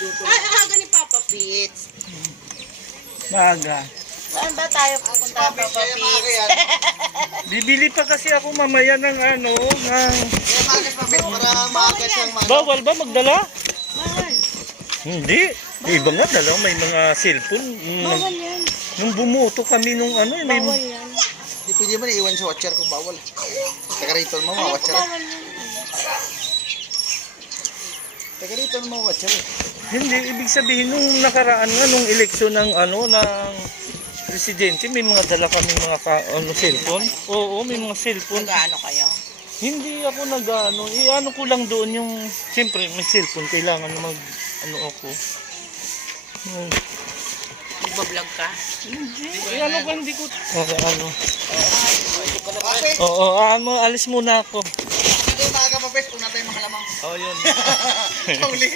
Ay, aga ni Papa Pits. Maaga. Saan ba tayo pupunta, Papa Pits? Bibili pa kasi ako mamaya ng ano, ng... Bawal ba magdala? Bawal. Hindi. Iba nga dala, may mga cellphone. Bawal yan. Nung bumuto kami nung ano, may... Bawal yan. Hindi pwede mo na iwan sa watcher kung bawal. Taga rito mo, Ay, watcher. bawal yan. Taga rito mo, watcher. Hindi, ibig sabihin nung nakaraan nga, nung eleksyon ng ano, ng presidente, may mga dala kami mga cellphone. Oo, may mga cellphone. Nag-ano kayo? Hindi ako nag-ano, ano ko lang doon yung, siyempre may cellphone, kailangan mag, ano ako. Nagbablog ka? Ano ko, hindi ko, ano. Oo, alis muna ako. Hindi maaga pa, bes. Una tayo makalamang. Oo, yun. Pauli.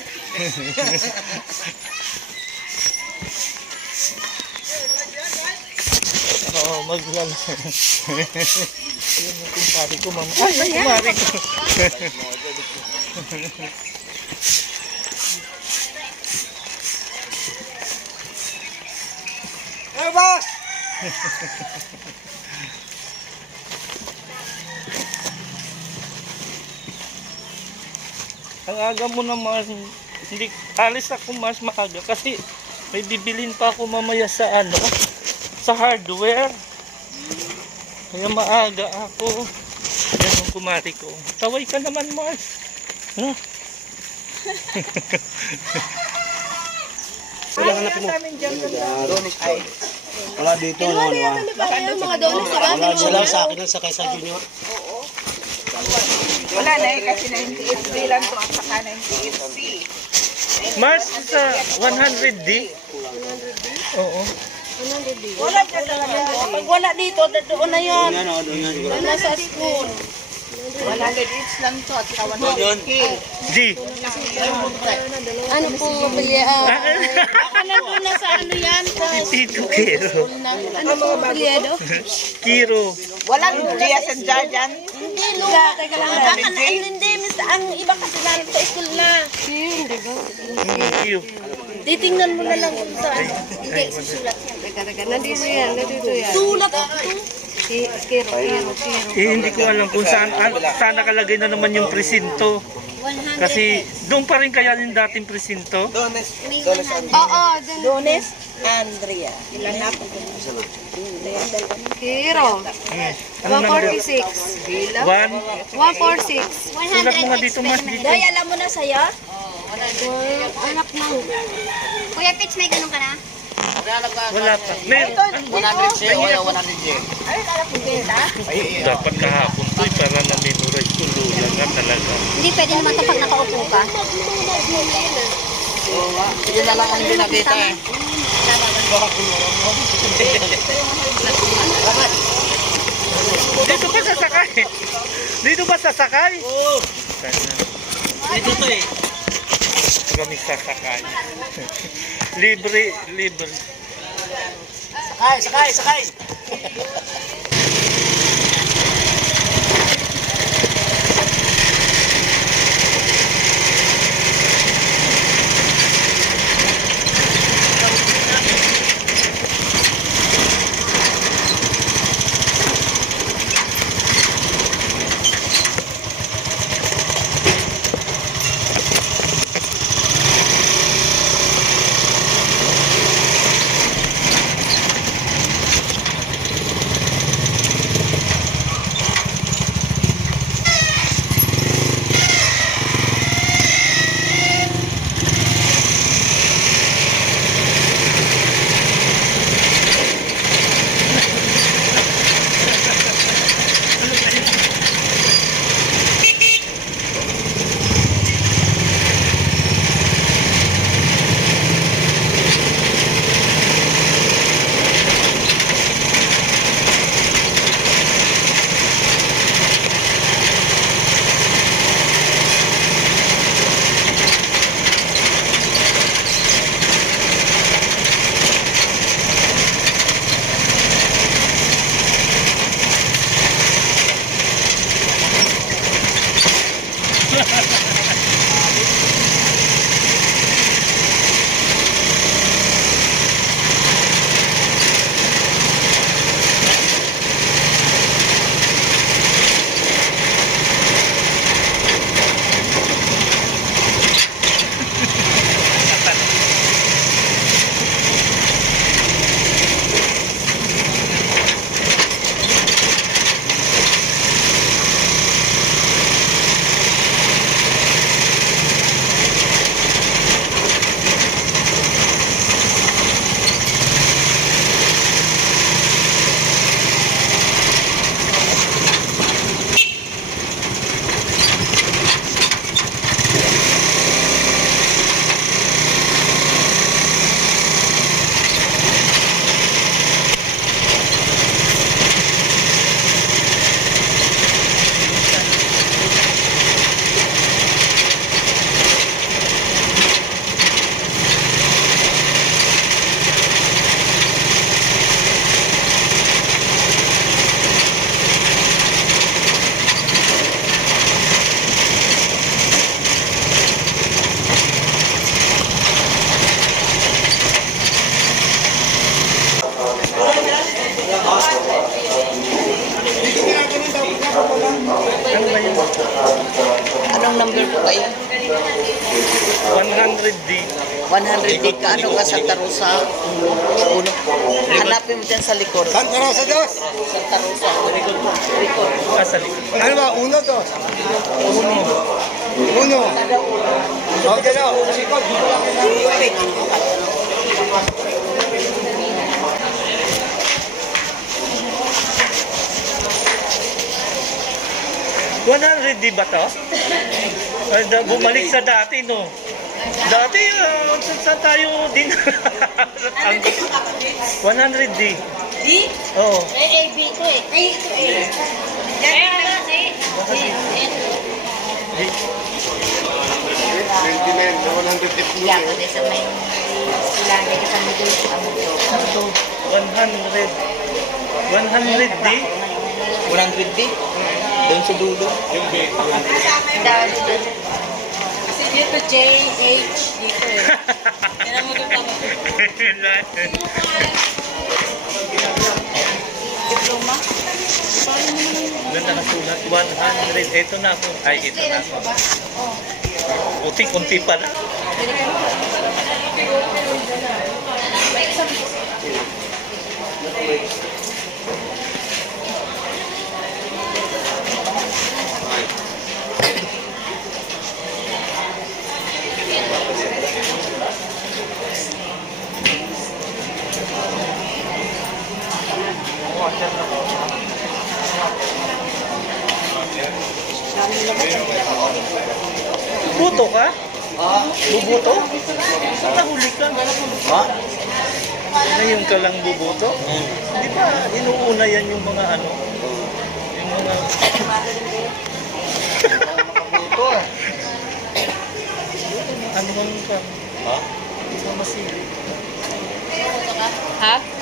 Oo, maglala. Yun yung kumpari ko, mama. Ay, kumpari ko. Eh, boss! Ang aga mo naman, hindi, alis ako mas maaga kasi may bibilin pa ako mamaya sa ano, sa hardware. Kaya maaga ako. Yan yung kumari ko. Taway ka naman, Mars. Huh? Wala hanapin mo. Donis ay. Wala dito. Baka yung mga donuts sa Wala sila sa akin sa Kaysa Junior. Wala na eh, kasi 98 lang to at saka 98C. Mars sa 100D? Oo. Wala dyan talaga. Pag wala dito, doon na yun. Doon na sa school. 100 each lang to at saka 100 D. Ano po, baka nandun na sa ano yan po. Tito Kiro. Ano po, Piliedo? Kiro. Walang Diaz and Jarjan? Hindi, Luga. Teka lang. Baka na, hindi, ang iba kasi namin sa school na. Hindi ba? Kiro. Titingnan mo na lang kung saan. Hindi, susulat yan. Teka, nandito yan. Sulat Kiro. Hindi ko alam kung saan nakalagay na naman yung presinto. Kasi doon pa rin kaya yung dating presinto. Oo, Dones Andrea. Ilan na po? Kiro. Ano number? 146. 1. 146. Sulat mo nga dito, Mars. Dito. Doy, alam mo na sa'yo? Anak ng... Kuya Pitch, may ganun ka na? Wala pa. May, 100 siya o 100 siya. Ay, alam mo benta? dapat kahapon to para na-memorize ko. Lula nga talaga. Hindi pwede naman ito pag nakaupo ka. Yun na lang ang pinakita eh. Dito ba sasakay? Dito ba sasakay? Oo. Dito to eh. Kami sasakay. Libre. Sakay! number po kayo? 100D. 100 ka, ano ka, Santa Rosa? Uno. Hanapin mo dyan sa likod. Santa Rosa dos. Santa Rosa. Likod. Kasali. Ano ba? Uno dos. Uno. Okay na. Sikot. Fake. 100D ba to? Ay, bumalik sa dati, no? Dati, saan tayo din? 100D. Di? Oo. May AB to eh. Ay, ito eh. Kaya na, eh. Di. 99 na 150. Yan, kasi sa may ilagay ka sa middle sa ano to. Ito, 100. 100D? 100 di? Doon sa dulo. Dahil Kasi dito JH dito eh. Kaya mo ito pa. Diploma? Ganda na sulat. 100. Ito na ako. Ay, ito na ako. Kunti-kunti pala. Buto ka? Bubuto? Saan nahuli ka? Ha? Ngayon ka lang bubuto? Di ba inuuna yan yung mga ano? Yung mga... Makabuto eh. Ano bang ka? Ha? Hindi ka masili. Ha?